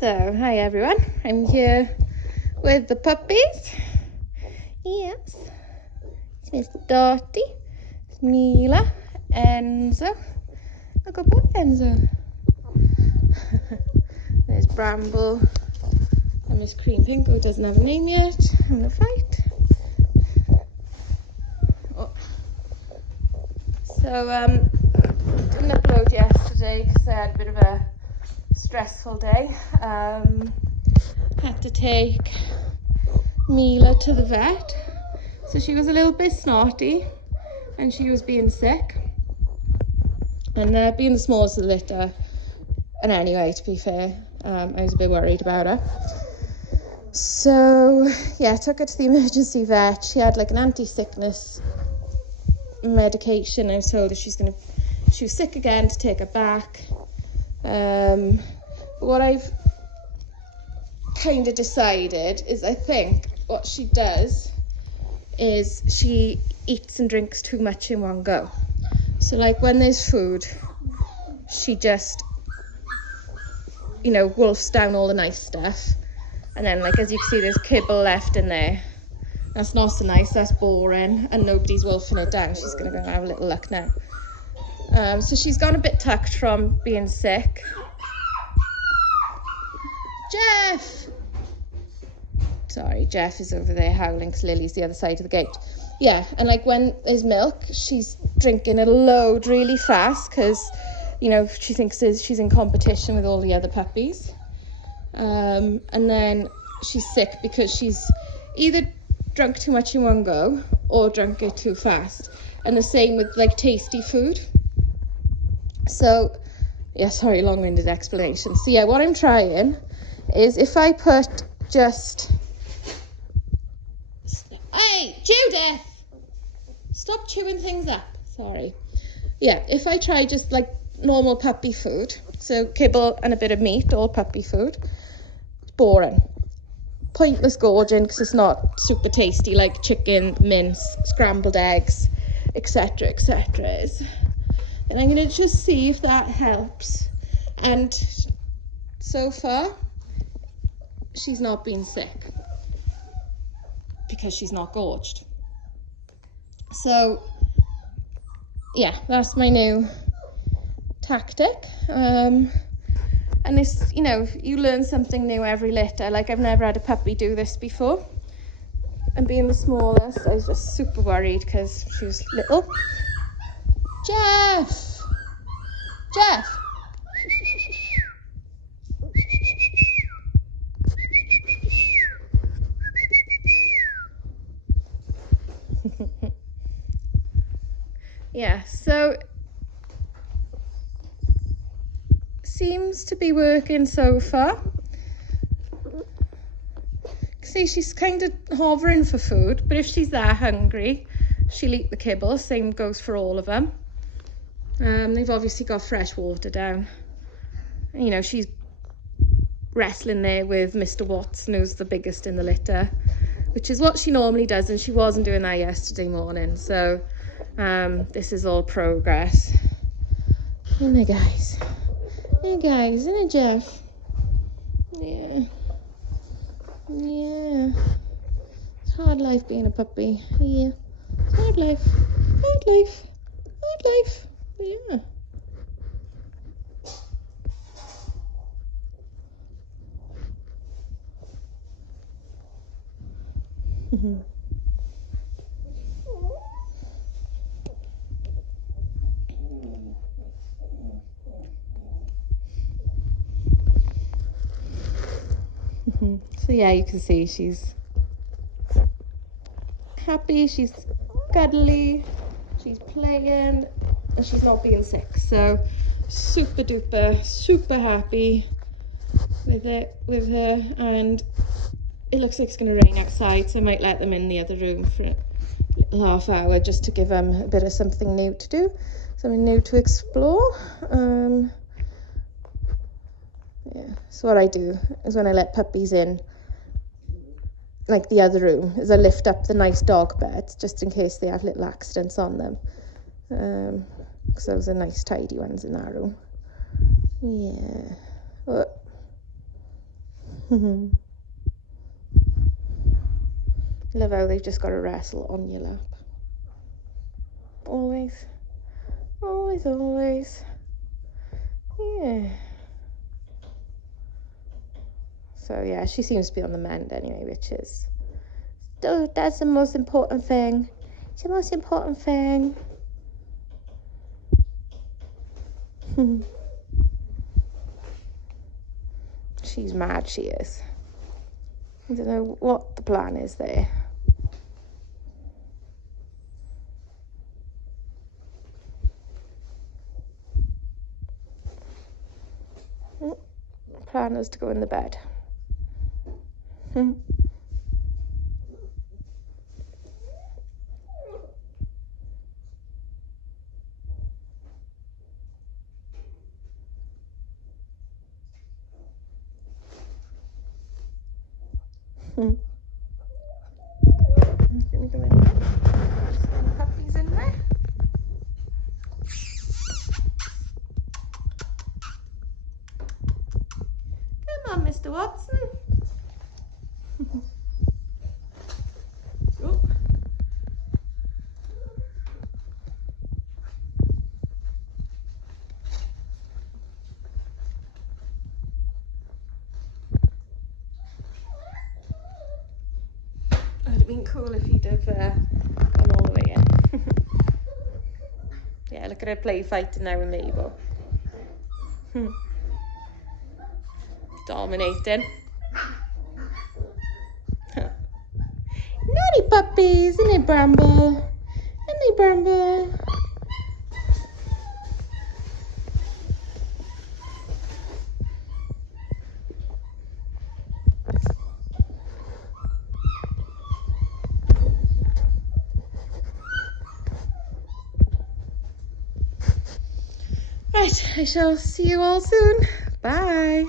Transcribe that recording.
So, hi everyone. I'm here with the puppies. Yes. It's Miss Dottie, it's Mila, Enzo. Oh, good boy, Enzo. There's Bramble and Miss Cream Pink, who doesn't have a name yet. I'm gonna fight. Oh. So, didn't upload yesterday because I had a bit of a stressful day. Had to take Mila to the vet, so she was a little bit snotty and she was being sick, and being the smallest of the litter, and anyway, to be fair, I was a bit worried about her. So yeah, I took her to the emergency vet. She had like an anti-sickness medication. I was told that she was sick again, to take her back. But what I've kind of decided is, I think what she does is she eats and drinks too much in one go. So like when there's food, she just, wolfs down all the nice stuff, and then, like, as you can see, there's kibble left in there. That's not so nice, that's boring, and nobody's wolfing it down. She's gonna go and have a little look now. So she's gone a bit tucked from being sick. Jeff! Sorry, Jeff is over there howling because Lily's the other side of the gate. Yeah, and like when there's milk, she's drinking a load really fast because, she thinks she's in competition with all the other puppies. And then she's sick because she's either drunk too much in one go or drunk it too fast. And the same with like tasty food. So, yeah, sorry, long-winded explanation. So yeah, what I'm trying is, if I put just... Hey, Judith! Stop chewing things up. Sorry. Yeah, if I try just like normal puppy food, so kibble and a bit of meat, all puppy food, it's boring. Pointless gorging because it's not super tasty like chicken, mince, scrambled eggs, etc, etc. And I'm going to just see if that helps. And so far, she's not been sick because she's not gorged. So yeah, that's my new tactic. And this, you learn something new every litter. Like, I've never had a puppy do this before, and being the smallest, I was just super worried because she was little. Jeff! Yeah, so seems to be working so far. See, she's kind of hovering for food, but if she's that hungry, she'll eat the kibble. Same goes for all of them. They've obviously got fresh water down. She's wrestling there with Mr. Watson, who's the biggest in the litter, which is what she normally does, and she wasn't doing that yesterday morning. So this is all progress. Isn't it, guys? Isn't it, Jeff? Yeah. It's hard life being a puppy. Yeah. It's hard life. Yeah. So yeah, you can see she's happy, she's cuddly, she's playing, and she's not being sick. So super duper, super happy with her. And it looks like it's going to rain outside, so I might let them in the other room for a little half hour just to give them a bit of something new to do, something new to explore. Yeah, so what I do is, when I let puppies in, like the other room, is I lift up the nice dog beds just in case they have little accidents on them, because those are nice tidy ones in that room. Yeah. Love how they've just got to wrestle on your lap. Always. Always, always. Yeah. So yeah, she seems to be on the mend anyway, which is... That's the most important thing. It's the most important thing. She's mad, she is. I don't know what the plan is there. The plan is to go in the bed. Gonna go in there. Some puppies in there. Come on, Mr. Watson. Oh. Would have been cool if he'd have gone all the way in. Yeah, look at her play fighting now with Mabel. Dominating. Naughty puppies, isn't it, Bramble? Isn't it, Bramble? Right, I shall see you all soon. Bye.